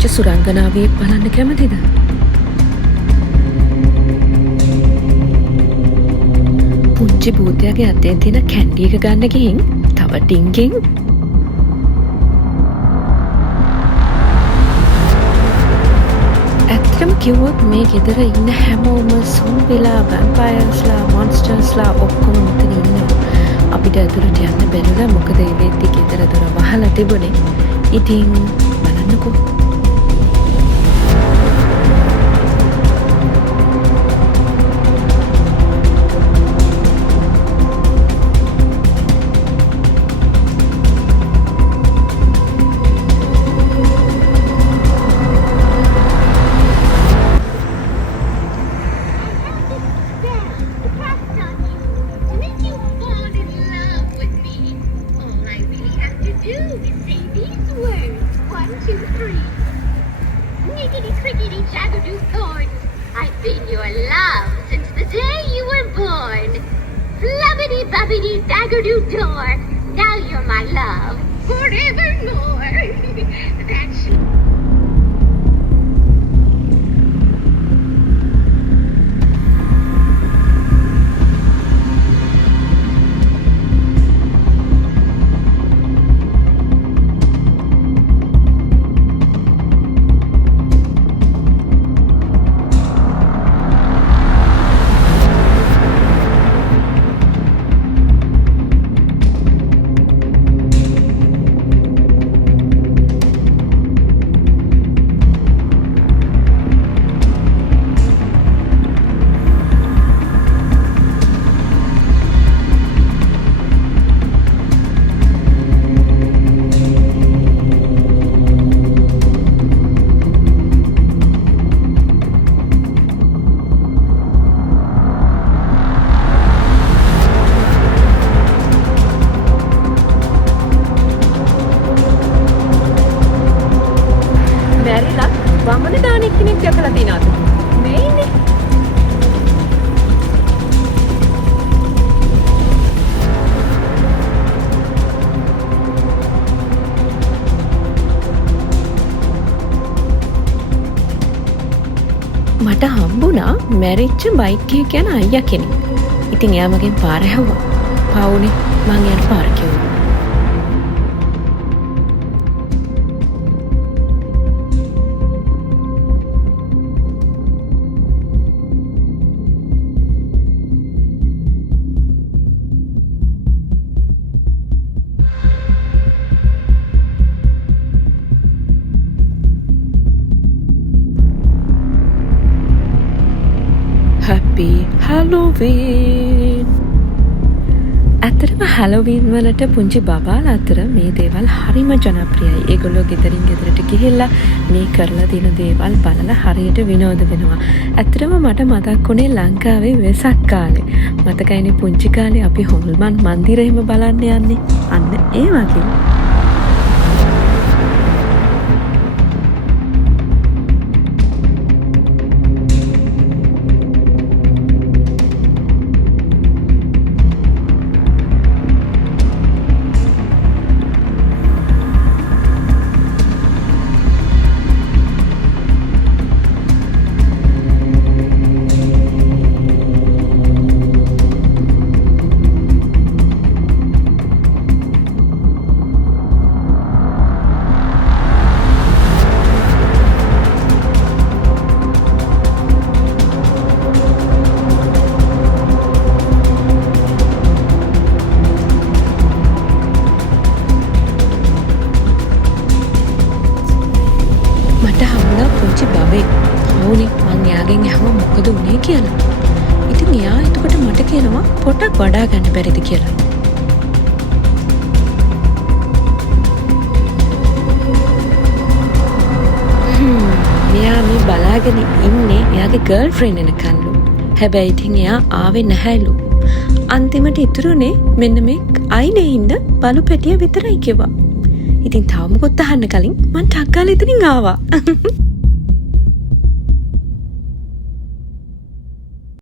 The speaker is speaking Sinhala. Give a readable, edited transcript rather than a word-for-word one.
වෙච්ච සුරංගනාවේ බලන්න කැමතිද? පුංචි භූතයාගේ අතේ තියෙන කැන්ඩි එක ගන්න ගිහින් තව ඩිංගෙන් ඇත්තටම කිව්වොත් මේ ගෙදර ඉන්න හැමෝම සොම්බිලා, වැම්පයර්ස්ලා, මොන්ස්ටර්ස්ලා ඔක්කොම මෙතන ඉන්නවා. අපිට ඇතුළට යන්න බැරිලා මොකද ඒ වෙද්දි ගෙදර දොර වහලා තිබුණේ. ඉතින් බලන්නකෝ. I've been your love since the day you were born. Flubbity bubbity dagger-doo door. Now you're my love forevermore. That's වමන දාන එක්කෙනෙක් දැකලා තියනවද? මේ ඉන්නේ. මට හම්බුණා මැරිච්ච බයික් එක යන අයියා කෙනෙක්. ඉතින් එයා මගෙන් පාර හැව්වා. පාවුනේ මං එයාට පාර කිව්වා. Happy Halloween! ඇත්තටම හැලෝවීන් වලට පුංචි බබාලා අතර මේ දේවල් හරිම ජනප්‍රියයි. ඒගොල්ලෝ ගෙදරින් ගෙදරට ගිහිල්ලා මේ කරලා තියෙන දේවල් බලලා හරියට විනෝද වෙනවා. ඇත්තටම මට මතක් වුණේ ලංකාවේ වෙසක් කාලේ. මතකයිනේ පුංචි කාලේ අපි හොල්මන් මන්දිරෙම බලන්න යන්නේ. අන්න ඒ වගේ. පුංචි බබෙක්. ඕනේ මං එයාගෙන් ඇහුවා මොකද උනේ කියලා. ඉතින් එයා එතකොට මට කියනවා පොටක් වඩා ගන්න බැරිද කියලා. මෙයා මේ බලාගෙන ඉන්නේ එයාගේ ගර්ල්ෆ්‍රෙන්ඩ් එනකන්ලු. හැබැයි ඉතින් එයා ආවේ නැහැලු. අන්තිමට ඉතුරුනේ මෙන්න මේ අයිනේ ඉන්න බලු පැටිය විතරයි කිව්වා. ඉතින් තව මොකොත් අහන්න කලින් මං ටක් ගාලා ඉතින් ආවා.